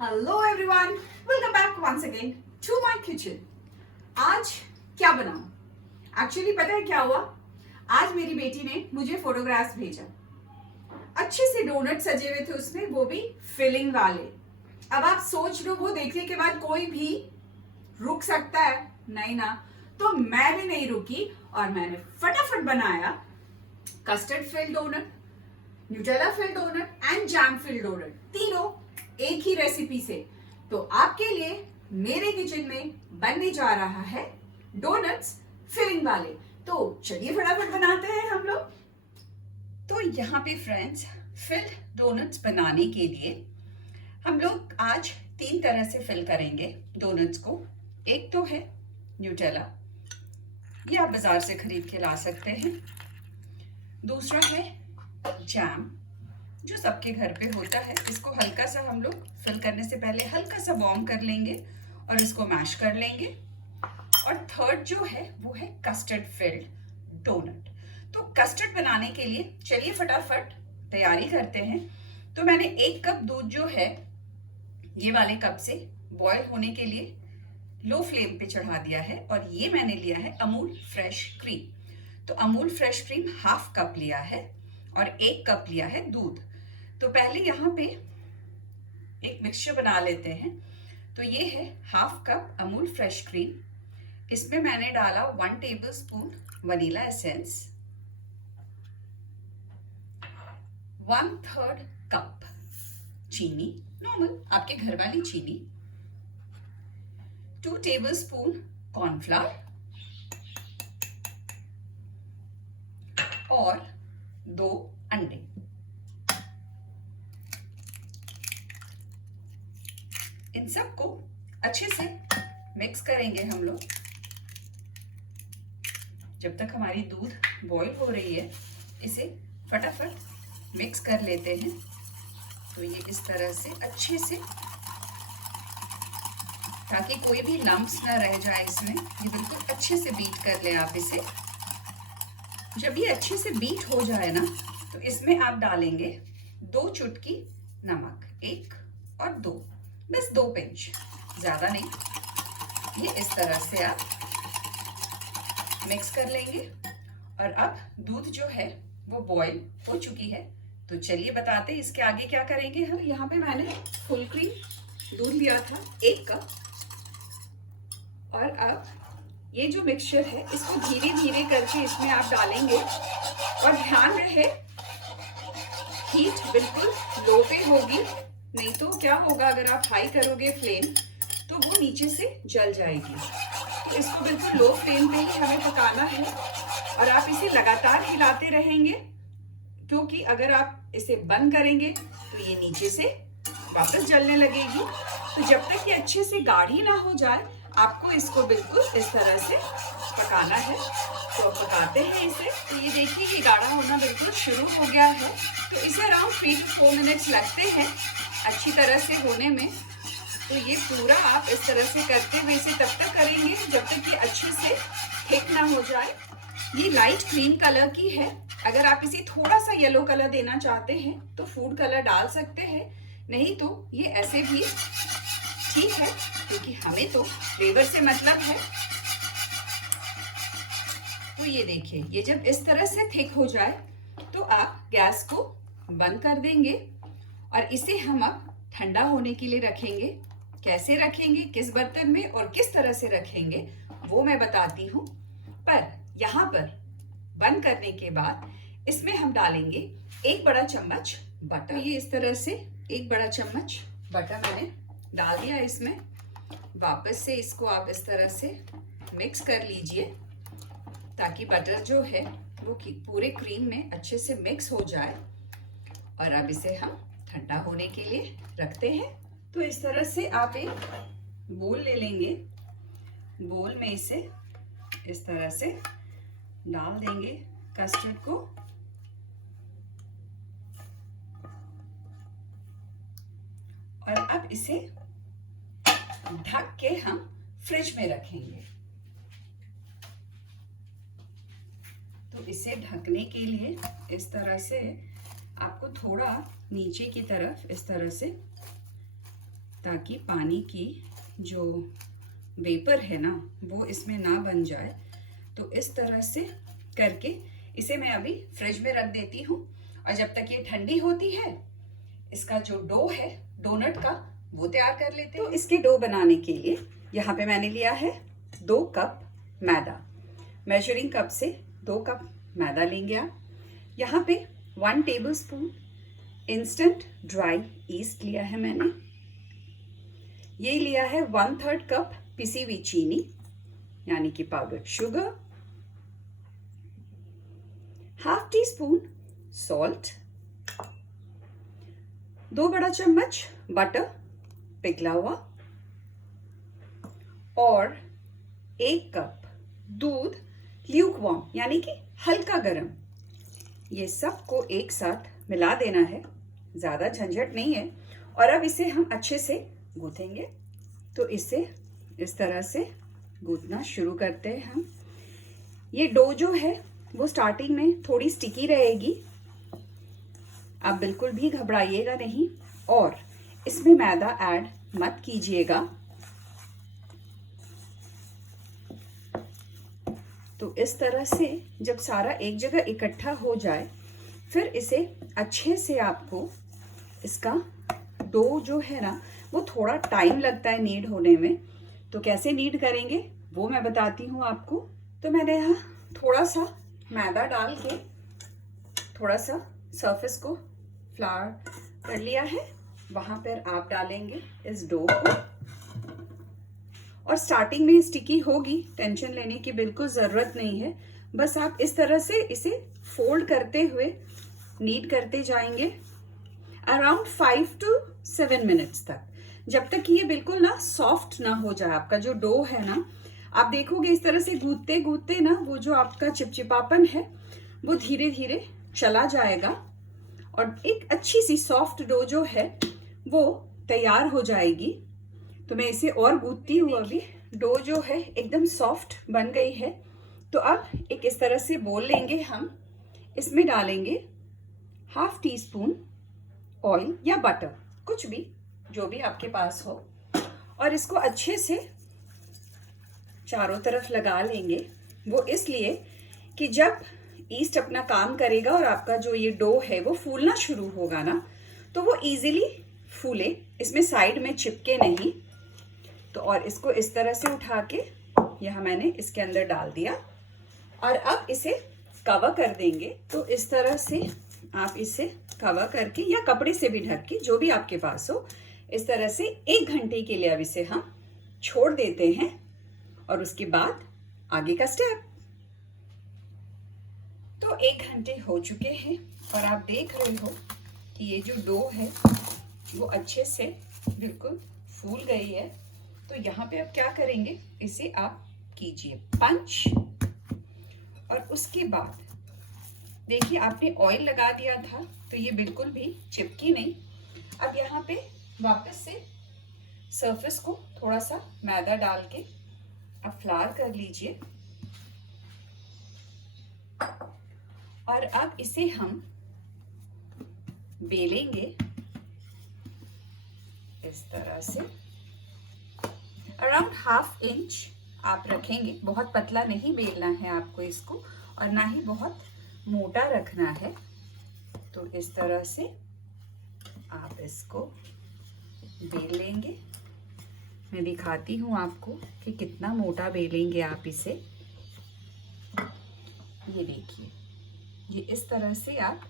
Hello everyone, welcome back once again to my kitchen. आज क्या बनाऊं? एक्चुअली पता है क्या हुआ? आज मेरी बेटी ने मुझे फोटोग्राफ्स भेजा। अच्छे से डोनट सजे हुए थे उसमें, वो भी फिलिंग वाले। अब आप सोच लो, वो देखने के बाद कोई भी रुक सकता है? नहीं ना। तो मैं भी नहीं रुकी और मैंने फटाफट बनाया custard filled donut, Nutella filled donut and jam filled donut, तीनों एक ही रेसिपी से। तो आपके लिए मेरे किचन में बनने जा रहा है डोनट्स फिलिंग वाले। तो चलिए फटाफट बनाते हैं हम लोग। तो यहाँ पे फ्रेंड्स, फिल्ड डोनट्स बनाने के लिए हम लोग आज तीन तरह से फिल करेंगे डोनट्स को। एक तो है न्यूटेला, ये आप बाजार से खरीद के ला सकते हैं। दूसरा है जैम, जो सबके घर पे होता है। इसको हल्का सा हम लोग फिल करने से पहले हल्का सा वार्म कर लेंगे और इसको मैश कर लेंगे। और थर्ड जो है वो है कस्टर्ड फिल्ड डोनट। तो कस्टर्ड बनाने के लिए चलिए फटाफट तैयारी करते हैं। तो मैंने 1 कप दूध जो है ये वाले कप से बॉयल होने के लिए लो फ्लेम पे चढ़ा दिया है, और ये मैंने लिया है अमूल फ्रेश क्रीम। तो Amul fresh cream half cup लिया है और 1 कप लिया है दूध। तो पहले यहाँ पे एक मिक्सचर बना लेते हैं। तो ये है half cup Amul fresh cream, इसमें मैंने डाला 1 टेबलस्पून वनीला एसेंस, 1/3 कप चीनी, नॉर्मल आपके घर वाली चीनी, 2 टेबलस्पून कॉर्नफ्लावर और 2 अंडे। इन सबको अच्छे से मिक्स करेंगे हम लोग। जब तक हमारी दूध बॉईल हो रही है, इसे फटाफट मिक्स कर लेते हैं। तो ये इस तरह से अच्छे से, ताकि कोई भी लम्प्स ना रह जाए इसमें। ये बिल्कुल अच्छे से बीट कर ले आप इसे। जब ये अच्छे से बीट हो जाए ना, तो इसमें आप डालेंगे 2 चुटकी नमक, 1 और 2, बस 2 पिंच, ज्यादा नहीं। ये इस तरह से आप मिक्स कर लेंगे। और अब दूध जो है वो बॉईल हो चुकी है। तो चलिए बताते हैं इसके आगे क्या करेंगे हम। यहाँ पे मैंने फुल क्रीम दूध लिया था 1 कप, और अब ये जो मिक्सचर है इसको धीरे धीरे करके इसमें आप डालेंगे। और ध्यान रहे हीट बिल्कुल लो पे होगी, नहीं तो क्या होगा, अगर आप हाई करोगे फ्लेम तो वो नीचे से जल जाएगी। तो इसको बिल्कुल लो फ्लेम पे ही हमें पकाना है, और आप इसे लगातार हिलाते रहेंगे, क्योंकि अगर आप इसे बंद करेंगे तो ये नीचे से वापस जलने लगेगी। तो जब तक ये अच्छे से गाढ़ी ना हो जाए, आपको इसको बिल्कुल इस तरह से पकाना है। तो पकाते हैं इसे। तो ये देखिए, ये गाढ़ा होना बिल्कुल शुरू हो गया है। तो इसे अराउंड 3 to 4 मिनट्स लगते हैं अच्छी तरह से होने में। तो ये पूरा आप इस तरह से करते हुए इसे तब तक करेंगे जब तक ये अच्छे से थिक ना हो जाए। ये लाइट ग्रीन कलर की है। अगर आप इसे थोड़ा सा येलो कलर देना चाहते हैं तो फूड कलर डाल सकते हैं, नहीं तो ये ऐसे भी ठीक है, क्योंकि हमें तो फ्लेवर से मतलब है। तो ये देखिए, ये जब इस तरह से थिक हो जाए तो आप गैस को बंद कर देंगे, और इसे हम अब ठंडा होने के लिए रखेंगे। कैसे रखेंगे, किस बर्तन में और किस तरह से रखेंगे वो मैं बताती हूँ। पर यहाँ पर बंद करने के बाद इसमें हम डालेंगे 1 बड़ा चम्मच बटर। ये इस तरह से 1 बड़ा चम्मच बटर मैंने डाल दिया इसमें। वापस से इसको आप इस तरह से मिक्स कर लीजिए, ताकि बटर जो है वो पूरे क्रीम में अच्छे से मिक्स हो जाए। और अब इसे हम ठंडा होने के लिए रखते हैं। तो इस तरह से आप एक बोल ले लेंगे, बोल में इसे इस तरह से डाल देंगे कस्टर्ड को, और अब इसे ढक के हम फ्रिज में रखेंगे। तो इसे ढकने के लिए इस तरह से आपको थोड़ा नीचे की तरफ इस तरह से ताकि पानी की जो वेपर है ना वो इसमें ना बन जाए। तो इस तरह से करके इसे मैं अभी फ्रिज में रख देती हूँ, और जब तक ये ठंडी होती है इसका जो डो है डोनट का वो तैयार कर लेते हैं। तो इसके डो बनाने के लिए यहाँ पे मैंने लिया है 2 कप मैदा। मेजरिंग कप से 2 कप मैदा लेंगे आप। यहाँ पे 1 टेबलस्पून इंस्टेंट ड्राई ईस्ट लिया है मैंने। ये लिया है 1/3 कप पिसी हुई चीनी यानी कि पाउडर्ड शुगर, ½ टीस्पून सॉल्ट, 2 बड़ा चम्मच बटर पिघला हुआ, और 1 कप दूध ल्यूकवार्म यानी कि हल्का गर्म। ये सबको एक साथ मिला देना है, ज़्यादा झंझट नहीं है। और अब इसे हम अच्छे से गूँथेंगे। तो इसे इस तरह से गूँथना शुरू करते हैं हम। ये डो जो है वो स्टार्टिंग में थोड़ी स्टिकी रहेगी, आप बिल्कुल भी घबराइएगा नहीं, और इसमें मैदा ऐड मत कीजिएगा। तो इस तरह से जब सारा एक जगह इकट्ठा हो जाए फिर इसे अच्छे से आपको इसका डो जो है ना वो थोड़ा टाइम लगता है नीड होने में। तो कैसे नीड करेंगे वो मैं बताती हूँ आपको। तो मैंने यहाँ थोड़ा सा मैदा डाल के थोड़ा सा सरफेस को फ्लावर कर लिया है, वहाँ पर आप डालेंगे इस डो को। और स्टार्टिंग में स्टिकी होगी, टेंशन लेने की बिल्कुल ज़रूरत नहीं है। बस आप इस तरह से इसे फोल्ड करते हुए नीड करते जाएंगे अराउंड 5 to 7 मिनट्स तक, जब तक कि ये बिल्कुल ना सॉफ्ट ना हो जाए। आपका जो डो है ना, आप देखोगे इस तरह से गूंथते गूंथते ना वो जो आपका चिपचिपापन है वो धीरे धीरे चला जाएगा, और एक अच्छी सी सॉफ्ट डो जो है वो तैयार हो जाएगी। तो मैं इसे और गूंथती हूँ। अभी डो जो है एकदम सॉफ्ट बन गई है। तो अब एक इस तरह से बोल लेंगे हम, इसमें डालेंगे ½ टीस्पून ऑयल या बटर, कुछ भी जो भी आपके पास हो, और इसको अच्छे से चारों तरफ लगा लेंगे। वो इसलिए कि जब ईस्ट अपना काम करेगा और आपका जो ये डो है वो फूलना शुरू होगा ना, तो वो इजीली फूले, इसमें साइड में चिपके नहीं। तो और इसको इस तरह से उठा के यहाँ मैंने इसके अंदर डाल दिया, और अब इसे कवर कर देंगे। तो इस तरह से आप इसे कवर करके या कपड़े से भी ढक के, जो भी आपके पास हो, इस तरह से 1 घंटे के लिए अब इसे हम छोड़ देते हैं। और उसके बाद आगे का स्टेप। तो 1 घंटे हो चुके हैं और आप देख रहे हो कि ये जो डो है वो अच्छे से बिल्कुल फूल गई है। तो यहाँ पे अब क्या करेंगे, इसे आप कीजिए पंच, और उसके बाद देखिए आपने ऑयल लगा दिया था तो ये बिल्कुल भी चिपकी नहीं। अब यहाँ पे वापस से सरफेस को थोड़ा सा मैदा डाल के आप फ्लावर कर लीजिए, और अब इसे हम बेलेंगे इस तरह से। अराउंड ½ इंच आप रखेंगे, बहुत पतला नहीं बेलना है आपको इसको, और ना ही बहुत मोटा रखना है। तो इस तरह से आप इसको बेल लेंगे। मैं दिखाती हूँ आपको कि कितना मोटा बेलेंगे आप इसे। ये देखिए, ये इस तरह से आप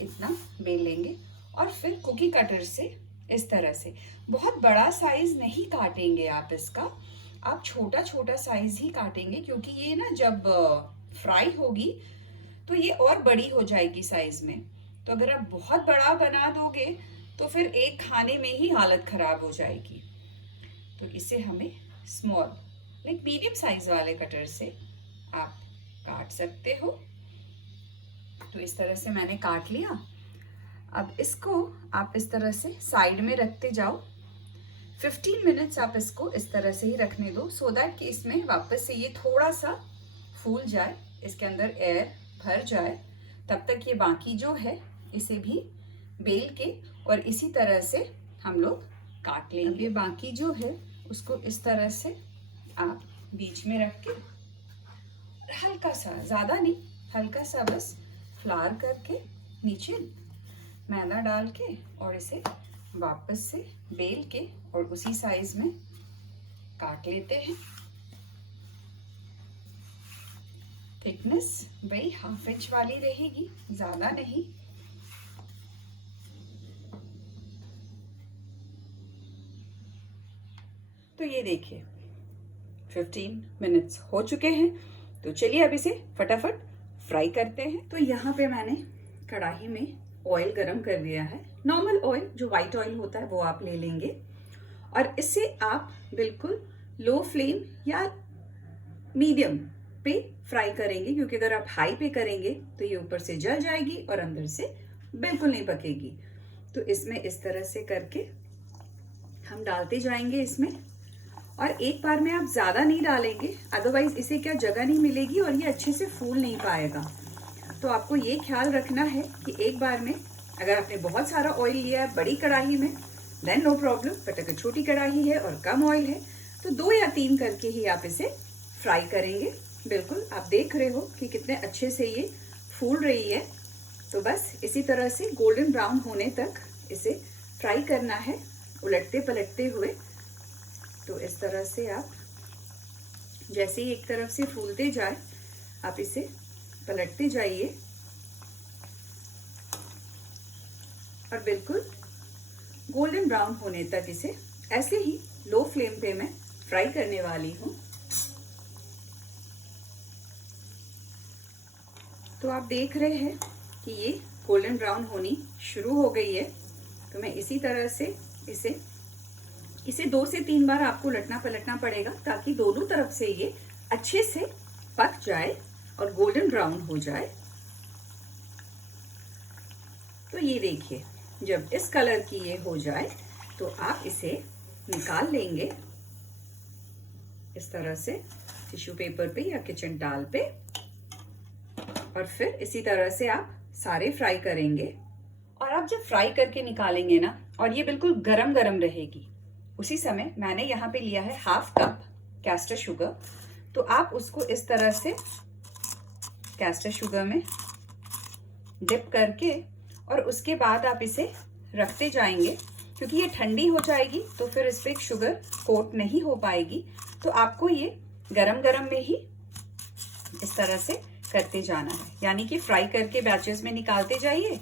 इतना बेल लेंगे, और फिर कुकी कटर से इस तरह से, बहुत बड़ा साइज नहीं काटेंगे आप इसका, आप छोटा छोटा साइज ही काटेंगे, क्योंकि ये ना जब फ्राई होगी तो ये और बड़ी हो जाएगी साइज में। तो अगर आप बहुत बड़ा बना दोगे तो फिर एक खाने में ही हालत खराब हो जाएगी। तो इसे हमें स्मॉल लाइक मीडियम साइज वाले कटर से आप काट सकते हो। तो इस तरह से मैंने काट लिया। अब इसको आप इस तरह से साइड में रखते जाओ। 15 मिनट्स आप इसको इस तरह से ही रखने दो, सो दैट कि इसमें वापस से ये थोड़ा सा फूल जाए, इसके अंदर एयर भर जाए। तब तक ये बाकी जो है इसे भी बेल के और इसी तरह से हम लोग काट लेंगे। बाकी जो है उसको इस तरह से आप बीच में रख के हल्का सा, ज़्यादा नहीं, हल्का सा बस फ्लावर करके नीचे मैदा डाल के और इसे वापस से बेल के और उसी साइज में काट लेते हैं। थिकनेस वही 1/2 इंच वाली रहेगी, ज़्यादा नहीं। तो ये देखिए 15 मिनट्स हो चुके हैं। तो चलिए अब इसे फटाफट फ्राई करते हैं। तो यहाँ पे मैंने कढ़ाई में ऑयल गरम कर दिया है। नॉर्मल ऑयल, जो वाइट ऑयल होता है वो आप ले लेंगे और इससे आप बिल्कुल लो फ्लेम या मीडियम पे फ्राई करेंगे, क्योंकि अगर आप हाई पे करेंगे तो ये ऊपर से जल जाएगी और अंदर से बिल्कुल नहीं पकेगी। तो इसमें इस तरह से करके हम डालते जाएंगे इसमें, और एक बार में आप ज़्यादा नहीं डालेंगे, अदरवाइज इसे क्या जगह नहीं मिलेगी और ये अच्छे से फूल नहीं पाएगा। तो आपको ये ख्याल रखना है कि एक बार में, अगर आपने बहुत सारा ऑयल लिया है बड़ी कढ़ाई में देन नो प्रॉब्लम, बट अगर छोटी कढ़ाई है और कम ऑयल है तो 2 या 3 करके ही आप इसे फ्राई करेंगे। बिल्कुल आप देख रहे हो कि कितने अच्छे से ये फूल रही है। तो बस इसी तरह से गोल्डन ब्राउन होने तक इसे फ्राई करना है, उलटते पलटते हुए। तो इस तरह से आप जैसे ही एक तरफ से फूलते जाए आप इसे पलटते जाइए और बिल्कुल गोल्डन ब्राउन होने तक इसे ऐसे ही लो फ्लेम पे मैं फ्राई करने वाली हूँ। तो आप देख रहे हैं कि ये गोल्डन ब्राउन होनी शुरू हो गई है। तो मैं इसी तरह से इसे 2 से 3 बार आपको उलटना पलटना पड़ेगा ताकि दोनों तरफ से ये अच्छे से पक जाए और गोल्डन ब्राउन हो जाए। तो ये देखिए जब इस कलर की ये हो जाए तो आप इसे निकाल लेंगे इस तरह से टिश्यू पेपर पे या किचन टावल पे, और फिर इसी तरह से आप सारे फ्राई करेंगे। और आप जब फ्राई करके निकालेंगे ना, और ये बिल्कुल गरम गरम रहेगी, उसी समय मैंने यहाँ पे लिया है 1/2 कप कैस्टर शुगर। तो आप उसको इस तरह से कैस्टर शुगर में डिप करके और उसके बाद आप इसे रखते जाएंगे, क्योंकि ये ठंडी हो जाएगी तो फिर इस पर शुगर कोट नहीं हो पाएगी। तो आपको ये गरम गरम में ही इस तरह से करते जाना है, यानी कि फ्राई करके बैचेस में निकालते जाइए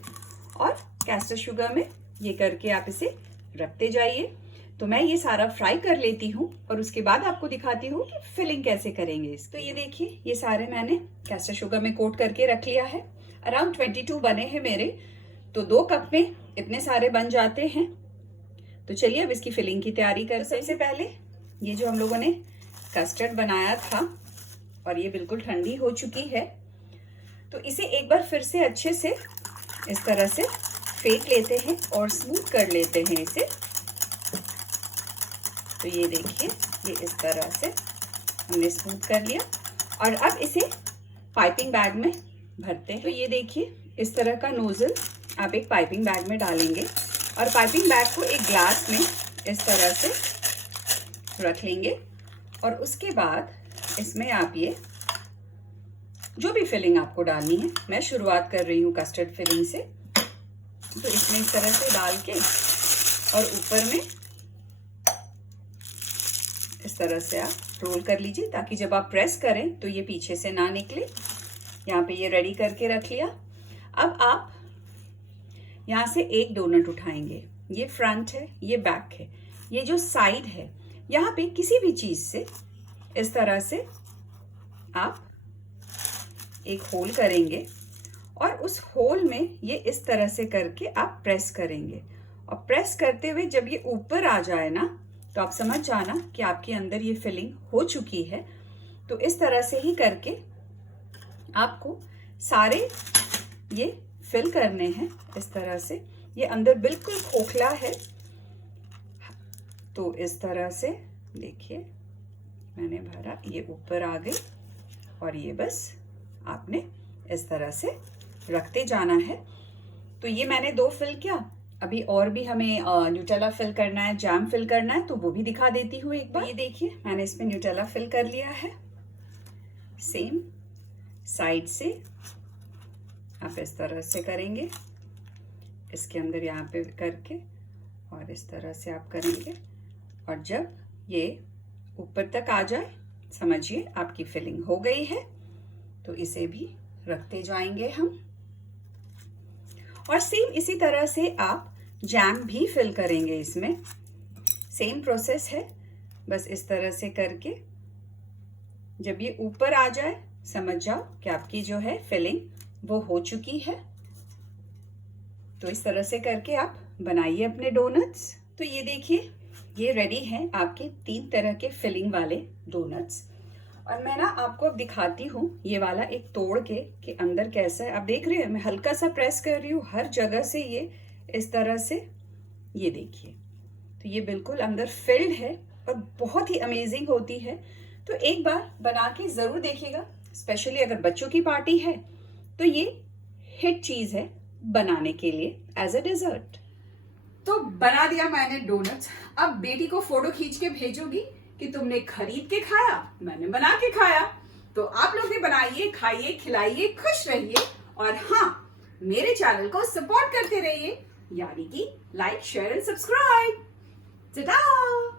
और कैस्टर शुगर में ये करके आप इसे रखते जाइए। तो मैं ये सारा फ्राई कर लेती हूँ और उसके बाद आपको दिखाती हूँ कि फिलिंग कैसे करेंगे इस। तो ये देखिए ये सारे मैंने कैस्टर शुगर में कोट करके रख लिया है। अराउंड 22 बने हैं मेरे, तो 2 कप में इतने सारे बन जाते हैं। तो चलिए अब इसकी फिलिंग की तैयारी करते हैं। सबसे पहले ये जो हम लोगों ने कस्टर्ड बनाया था और ये बिल्कुल ठंडी हो चुकी है, तो इसे एक बार फिर से अच्छे से इस तरह से फेंट लेते हैं और स्मूथ कर लेते हैं इसे। तो ये देखिए ये इस तरह से हमने स्मूथ कर लिया और अब इसे पाइपिंग बैग में भरते हैं। तो ये देखिए इस तरह का नोजल आप एक पाइपिंग बैग में डालेंगे और पाइपिंग बैग को एक ग्लास में इस तरह से रख लेंगे और उसके बाद इसमें आप ये जो भी फिलिंग आपको डालनी है, मैं शुरुआत कर रही हूँ कस्टर्ड फिलिंग से। तो इसमें इस तरह से डाल के और ऊपर में इस तरह से आप रोल कर लीजिए ताकि जब आप प्रेस करें तो ये पीछे से ना निकले। यहाँ पे ये रेडी करके रख लिया। अब आप यहाँ से एक डोनट उठाएंगे, ये फ्रंट है ये बैक है, ये जो साइड है यहाँ पे किसी भी चीज़ से इस तरह से आप एक होल करेंगे और उस होल में ये इस तरह से करके आप प्रेस करेंगे और प्रेस करते हुए जब ये ऊपर आ जाए ना तो आप समझ जाना कि आपके अंदर ये फिलिंग हो चुकी है। तो इस तरह से ही करके आपको सारे ये फिल करने हैं इस तरह से। ये अंदर बिल्कुल खोखला है, तो इस तरह से देखिए मैंने भरा, ये ऊपर आ गई और ये बस आपने इस तरह से रखते जाना है। तो ये मैंने 2 फिल किया, अभी और भी हमें न्यूटेला फिल करना है, जैम फिल करना है, तो वो भी दिखा देती हूँ एक बार। ये देखिए मैंने इसमें न्यूटेला फिल कर लिया है। सेम साइड से आप इस तरह से करेंगे, इसके अंदर यहाँ पे करके, और इस तरह से आप करेंगे, और जब ये ऊपर तक आ जाए समझिए आपकी फिलिंग हो गई है। तो इसे भी रखते जाएंगे हम, और सेम इसी तरह से आप जैम भी फिल करेंगे। इसमें सेम प्रोसेस है, बस इस तरह से करके जब ये ऊपर आ जाए समझ जाओ कि आपकी जो है फिलिंग वो हो चुकी है। तो इस तरह से करके आप बनाइए अपने डोनट्स। तो ये देखिए ये रेडी है आपके 3 तरह के फिलिंग वाले डोनट्स। और मैं ना आपको अब दिखाती हूँ ये वाला एक तोड़ के कि अंदर कैसा है। आप देख रहे हैं मैं हल्का सा प्रेस कर रही हूँ हर जगह से, ये इस तरह से, ये देखिए। तो ये बिल्कुल अंदर फिल्ड है और बहुत ही अमेजिंग होती है। तो एक बार बना के ज़रूर देखिएगा, स्पेशली अगर बच्चों की पार्टी है तो ये हिट चीज़ है बनाने के लिए एज अ डिज़र्ट। तो बना दिया मैंने डोनट्स। अब बेटी को फोटो खींच के भेजूंगी कि तुमने खरीद के खाया, मैंने बना के खाया। तो आप लोग भी बनाइए, खाइए, खिलाइए, खुश रहिए, और हाँ मेरे चैनल को सपोर्ट करते रहिए, यानी कि like, share and subscribe. Tata.